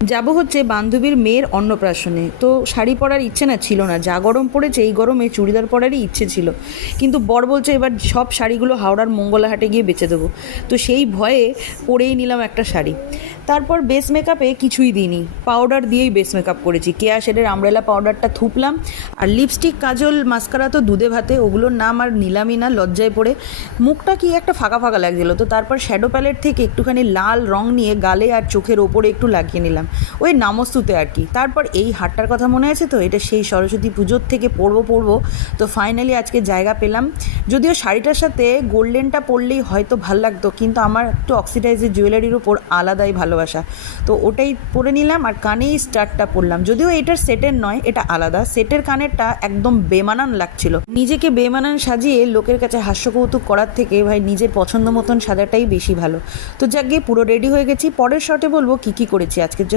যাব হচ্ছে বান্ধবীর মেয়ের অন্নপ্রাশনে। তো শাড়ি পরার ইচ্ছে না ছিল না, যা গরম পড়েছে এই গরমে চুড়িদার পরারই ইচ্ছে ছিল, কিন্তু বর বলছে এবার সব শাড়িগুলো হাওড়ার মঙ্গলাহাটে গিয়ে বেচে দেবো। তো সেই ভয়ে পরেই নিলাম একটা শাড়ি। তারপর বেস মেকআপে কিছুই দিইনি, পাউডার দিয়েই বেস মেকআপ করেছি। কেয়া শেডের আমব্রেলা পাউডারটা থুপলাম, আর লিপস্টিক কাজল মাস্কারা তো দুধে ভাতে, ওগুলোর নাম আর নিলামই না লজ্জায় পড়ে। মুখটা কি একটা ফাঁকা ফাঁকা লাগছিল, তো তারপর শ্যাডো প্যালেট থেকে একটুখানি লাল রং নিয়ে গালে আর চোখের ওপরে একটু লাগিয়ে নিলাম, ওই নামস্তুতে আর কি। তারপর এই হারটার কথা মনে আছে তো, এটা সেই সরস্বতী পুজোর থেকে পরবো। তো ফাইনালি আজকে জায়গা পেলাম। যদিও শাড়িটার সাথে গোল্ডেনটা পরলেই হয়তো ভাল লাগতো, কিন্তু আমার একটু অক্সিডাইজের জুয়েলারির উপর আলাদাই ভালোবাসা, তো ওটাই পরে নিলাম। আর কানেই স্টারটা পরলাম, যদিও এটার সেটের নয়, এটা আলাদা। সেটের কানেরটা একদম বেমানান লাগছিল। নিজেকে বেমানান সাজিয়ে লোকের কাছে হাস্যকৌতুক করার থেকে ভাই নিজের পছন্দ মতন সাজাটাই বেশি ভালো। তো যাক গিয়ে পুরো রেডি হয়ে গেছি। পরের শটে বলবো কী কী করেছি আজকের জন্য।